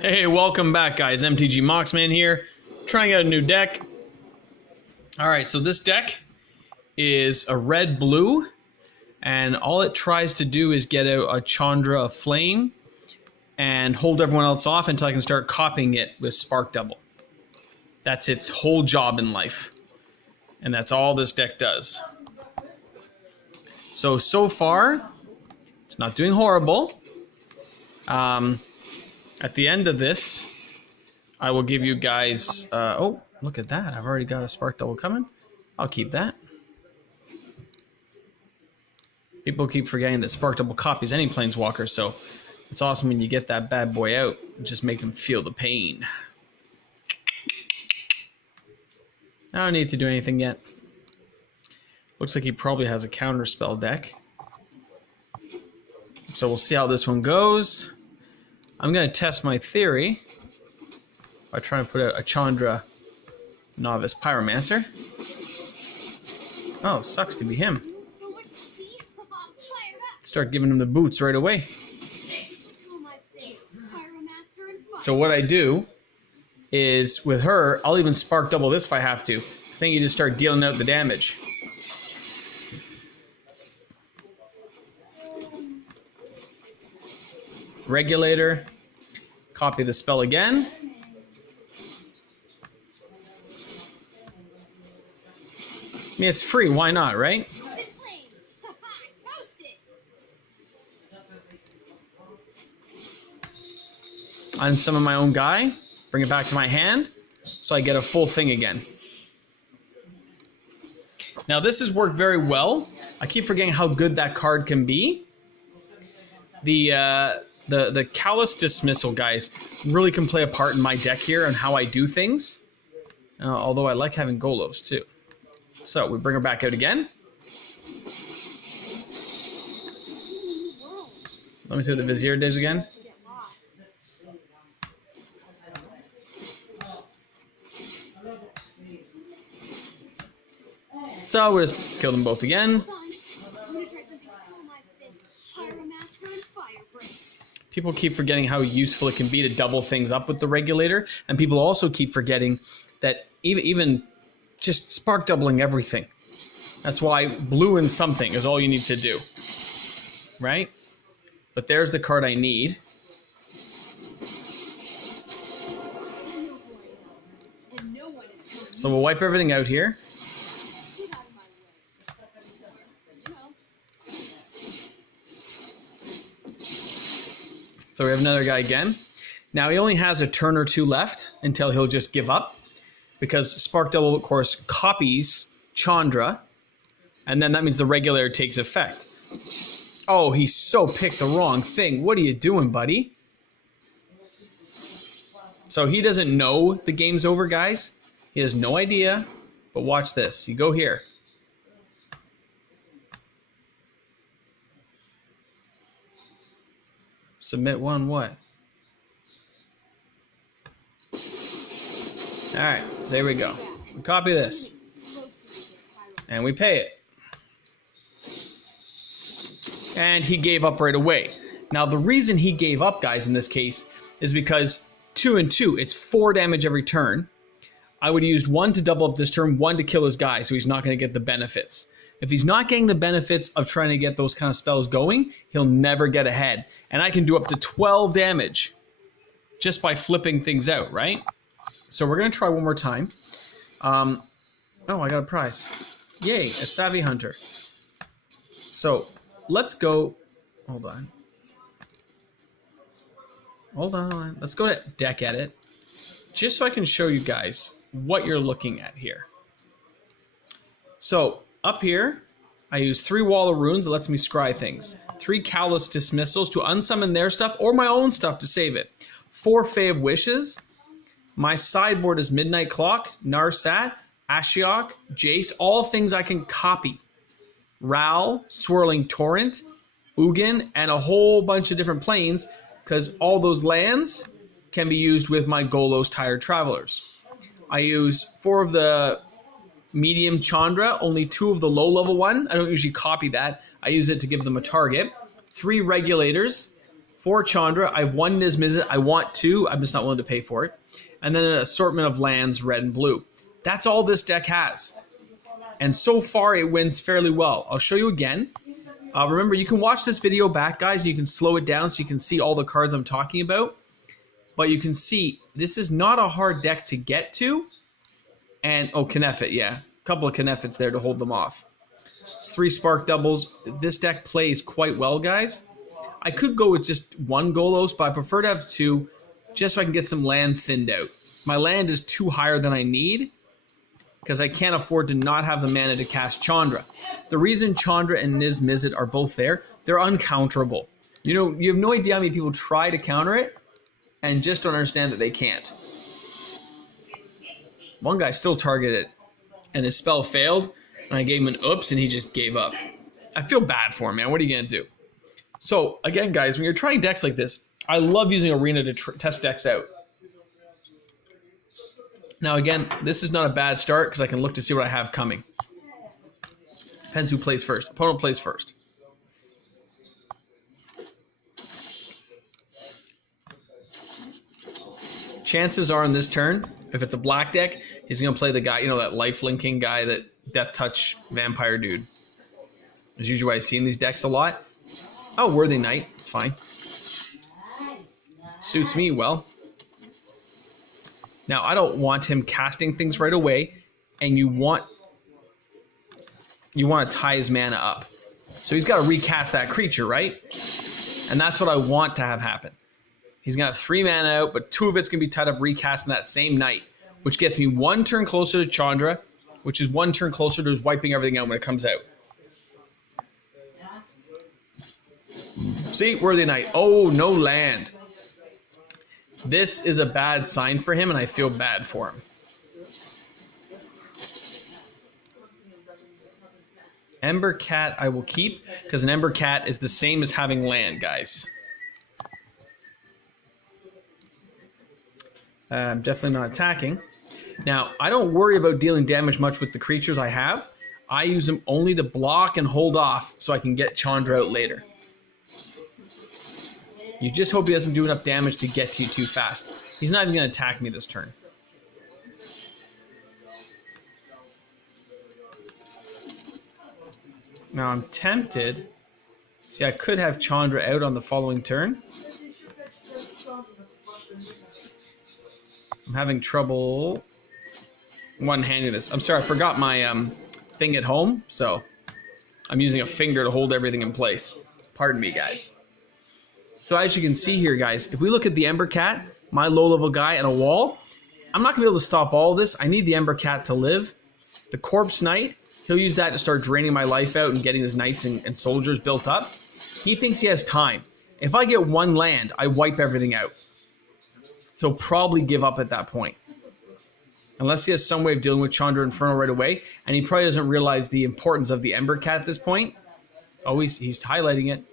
Hey, welcome back, guys. MTG Moxman here, trying out a new deck. All right, so this deck is a red-blue, and all it tries to do is get out a Chandra of Flame and hold everyone else off until I can start copying it with Spark Double. That's its whole job in life, and that's all this deck does. So far, it's not doing horrible. At the end of this, I will give you guys... oh, look at that. I've already got a Spark Double coming. I'll keep that. People keep forgetting that Spark Double copies any Planeswalker, so it's awesome when you get that bad boy out and just make them feel the pain. I don't need to do anything yet. Looks like he probably has a counterspell deck. So we'll see how this one goes. I'm going to test my theory by trying to put out a Chandra Novice Pyromancer. Oh, sucks to be him. Start giving him the boots right away. So what I do is, with her, I'll even Spark Double this if I have to. I think you just start dealing out the damage. Regulator, copy the spell again. I mean, it's free, why not, right? Unsummon my own guy, bring it back to my hand, so I get a full thing again. Now this has worked very well. I keep forgetting how good that card can be. The Callous Dismissal, guys, really can play a part in my deck here and how I do things. Although I like having Golos, too. So, we bring her back out again. Let me see what the Vizier does again. So, we'll just kill them both again. People keep forgetting how useful it can be to double things up with the Regulator, and people also keep forgetting that even just Spark Doubling everything. That's why blue and something is all you need to do, right? But there's the card I need. So we'll wipe everything out here. So we have another guy again. Now he only has a turn or two left until he'll just give up, because Spark Double, of course, copies Chandra, and then that means the Regulator takes effect. Oh, he so picked the wrong thing. What are you doing, buddy? So he doesn't know the game's over, guys. He has no idea, but watch this. You go here. Submit one what? Alright, so here we go. We copy this. And we pay it. And he gave up right away. Now the reason he gave up, guys, in this case, is because 2 and 2, it's 4 damage every turn. I would have used 1 to double up this turn, 1 to kill his guy, so he's not going to get the benefits. If he's not getting the benefits of trying to get those kind of spells going, he'll never get ahead. And I can do up to 12 damage just by flipping things out, right? So we're going to try one more time. Oh, I got a prize. Yay, a Savvy Hunter. So let's go... Hold on. Hold on. Let's go to Deck Edit, just so I can show you guys what you're looking at here. So up here, I use 3 Wall of Runes that lets me scry things. 3 Callous Dismissals to unsummon their stuff or my own stuff to save it. 4 Fae of Wishes. My sideboard is Midnight Clock, Narsat, Ashiok, Jace, all things I can copy. Ral, Swirling Torrent, Ugin, and a whole bunch of different planes, because all those lands can be used with my Golos Tired Travelers. I use 4 of the medium Chandra, only 2 of the low level one. I don't usually copy that. I use it to give them a target. 3 Regulators, 4 Chandra. I have 1 Niz Mizzet. I want 2. I'm just not willing to pay for it. And then an assortment of lands, red and blue. That's all this deck has. And so far, it wins fairly well. I'll show you again. Remember, you can watch this video back, guys. And you can slow it down so you can see all the cards I'm talking about. But you can see, this is not a hard deck to get to. And, oh, Knefit, yeah. A couple of Knefits there to hold them off. It's 3 Spark Doubles. This deck plays quite well, guys. I could go with just 1 Golos, but I prefer to have 2 just so I can get some land thinned out. My land is 2 higher than I need because I can't afford to not have the mana to cast Chandra. The reason Chandra and Niz Mizzet are both there, they're uncounterable. You know, you have no idea how many people try to counter it and just don't understand that they can't. One guy still targeted it, and his spell failed, and I gave him an oops, and he just gave up. I feel bad for him, man. What are you going to do? So, again, guys, when you're trying decks like this, I love using Arena to test decks out. Now, again, this is not a bad start because I can look to see what I have coming. Depends who plays first. Opponent plays first. Chances are on this turn, if it's a black deck, he's going to play the guy, you know, that life linking guy, that Death Touch vampire dude. That's usually why I've seen these decks a lot. Oh, Worthy Knight. It's fine. Suits me well. Now, I don't want him casting things right away, and you want to tie his mana up. So he's got to recast that creature, right? And that's what I want to have happen. He's going to have 3 mana out, but 2 of it's going to be tied up recasting that same night, which gets me 1 turn closer to Chandra, which is 1 turn closer to his wiping everything out when it comes out. See, Worthy Knight. Oh, no land. This is a bad sign for him, and I feel bad for him. Ember Cat I will keep, because an Ember Cat is the same as having land, guys. I'm definitely not attacking. Now, I don't worry about dealing damage much with the creatures I have. I use them only to block and hold off so I can get Chandra out later. You just hope he doesn't do enough damage to get to you too fast. He's not even going to attack me this turn. Now I'm tempted. See, I could have Chandra out on the following turn. I'm having trouble one-handing this. I'm sorry, I forgot my thing at home, so I'm using a finger to hold everything in place. Pardon me, guys. So as you can see here, guys, if we look at the Ember Cat, my low-level guy, and a wall, I'm not going to be able to stop all of this. I need the Ember Cat to live. The Corpse Knight, he'll use that to start draining my life out and getting his knights and soldiers built up. He thinks he has time. If I get 1 land, I wipe everything out. He'll probably give up at that point. Unless he has some way of dealing with Chandra Inferno right away, and he probably doesn't realize the importance of the Ember Cat at this point. Oh, he's highlighting it.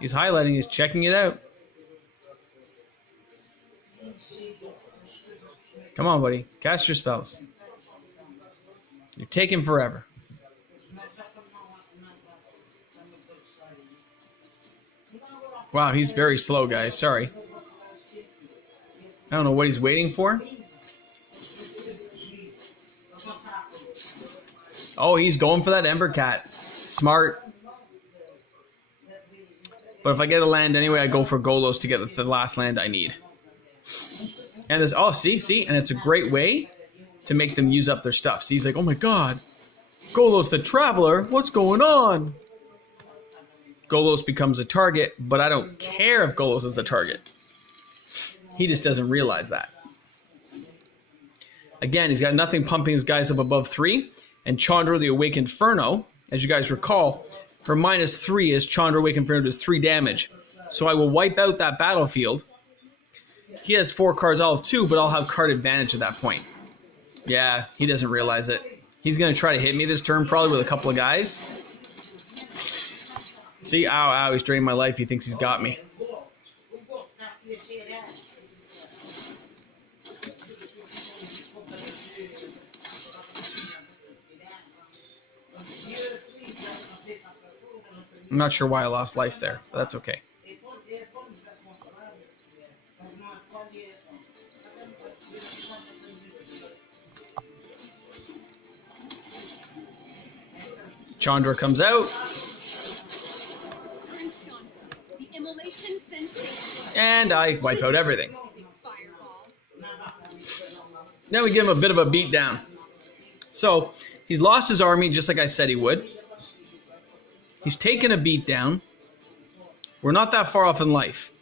He's highlighting, he's checking it out. Come on, buddy. Cast your spells. You're taking forever. Wow, he's very slow, guys. Sorry. I don't know what he's waiting for. Oh, he's going for that Ember Cat. Smart. But if I get a land anyway, I go for Golos to get the last land I need. And there's, oh, see? And it's a great way to make them use up their stuff. See, he's like, oh my god. Golos the Traveler, what's going on? Golos becomes a target, but I don't care if Golos is the target. He just doesn't realize that. Again, he's got nothing pumping his guys up above 3. And Chandra the Awakened Inferno, as you guys recall, her -3 is Chandra Awakened Inferno does 3 damage. So I will wipe out that battlefield. He has 4 cards, I'll have 2, but I'll have card advantage at that point. Yeah, he doesn't realize it. He's going to try to hit me this turn, probably with a couple of guys. See, ow, he's draining my life. He thinks he's got me. I'm not sure why I lost life there, but that's okay. Chandra comes out. And I wipe out everything. Then we give him a bit of a beat down. So he's lost his army just like I said he would. He's taken a beat down. We're not that far off in life.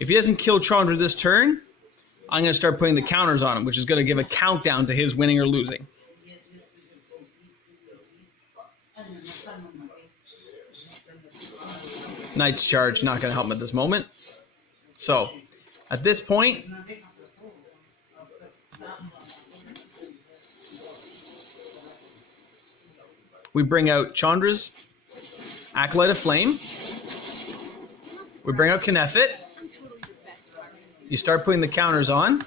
If he doesn't kill Chandra this turn, I'm going to start putting the counters on him, which is going to give a countdown to his winning or losing. Knight's Charge, not going to help him at this moment. So, at this point, we bring out Chandra's Acolyte of Flame. We bring out Knefet. You start putting the counters on.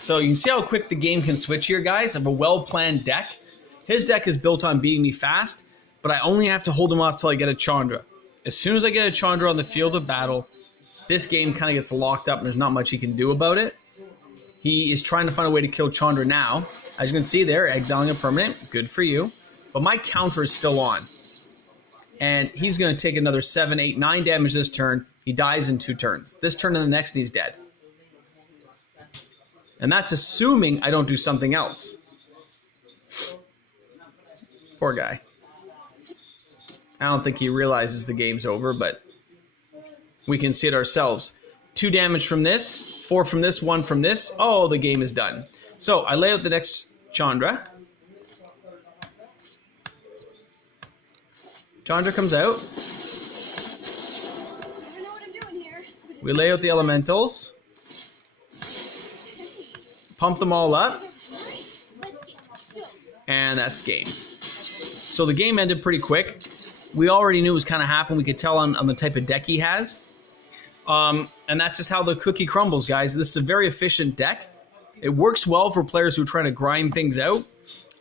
So you can see how quick the game can switch here, guys. I have a well-planned deck. His deck is built on beating me fast, but I only have to hold him off till I get a Chandra. As soon as I get a Chandra on the field of battle, this game kind of gets locked up and there's not much he can do about it. He is trying to find a way to kill Chandra now. As you can see there, exiling a permanent. Good for you. But my counter is still on. And he's going to take another 7, 8, 9 damage this turn. He dies in 2 turns. This turn and the next, he's dead. And that's assuming I don't do something else. Poor guy. I don't think he realizes the game's over, but we can see it ourselves. 2 damage from this, 4 from this, 1 from this. Oh, the game is done. So I lay out the next Chandra. Chandra comes out. We lay out the elementals. Pump them all up. And that's game. So the game ended pretty quick. We already knew it was kind of happening. We could tell on the type of deck he has. And that's just how the cookie crumbles, guys. This is a very efficient deck. It works well for players who are trying to grind things out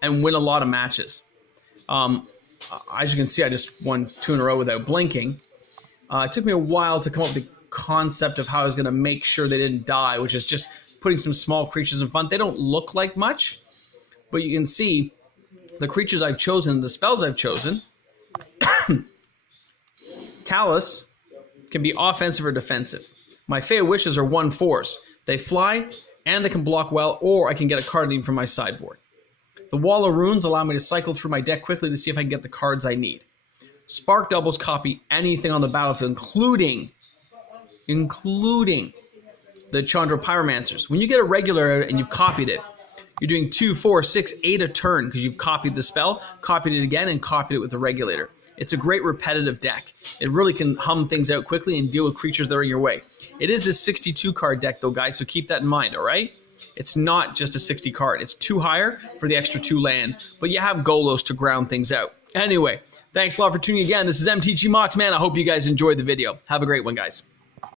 and win a lot of matches. As you can see, I just won 2 in a row without blinking. It took me a while to come up with the concept of how I was going to make sure they didn't die, which is just putting some small creatures in front. They don't look like much, but you can see the creatures I've chosen, the spells I've chosen. Callus can be offensive or defensive. My Fey Wishes are 1/4s. They fly, and they can block well, or I can get a card even from my sideboard. The Wall of Runes allow me to cycle through my deck quickly to see if I can get the cards I need. Spark Doubles copy anything on the battlefield, including the Chandra Pyromancers. When you get a regular out and you've copied it, you're doing 2, 4, 6, 8 a turn because you've copied the spell, copied it again, and copied it with the regulator. It's a great repetitive deck. It really can hum things out quickly and deal with creatures that are in your way. It is a 62 card deck though, guys, so keep that in mind, all right? It's not just a 60 card. It's 2 higher for the extra 2 land, but you have Golos to ground things out. Anyway, thanks a lot for tuning in again. This is MTG Mox, man. I hope you guys enjoyed the video. Have a great one, guys.